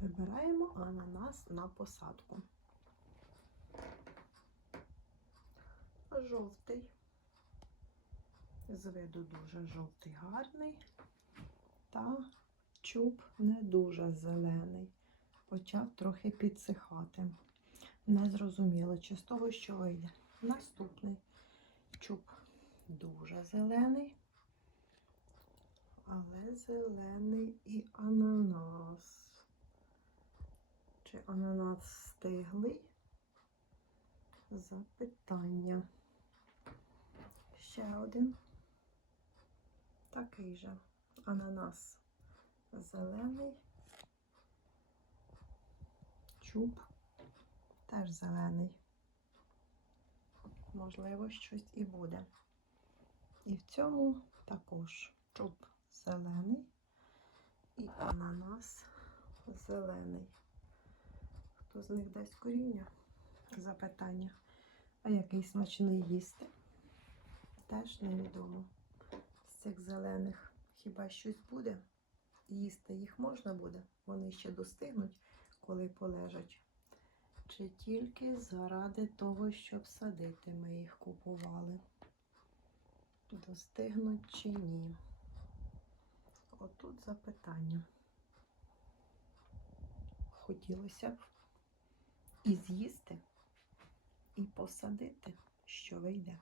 Вибираємо ананас на посадку. Жовтий. З виду дуже жовтий, гарний. Та чуб не дуже зелений. Почав трохи підсихати. Не зрозуміло, чи з того, що вийде. Наступний чуб дуже зелений. Але зелений і ананас. Ананас стиглий? Запитання. Ще один. Такий же ананас зелений. Чуб теж зелений. Можливо, щось і буде. І в цьому також чуб зелений і ананас зелений. Хто з них дасть коріння? Запитання. А який смачний їсти? Теж невідомо. З цих зелених хіба щось буде? Їсти їх можна буде? Вони ще достигнуть, коли полежать. Чи тільки заради того, щоб садити, ми їх купували? Достигнуть чи ні? Отут запитання. Хотілося б і з'їсти, і посадити, що вийде.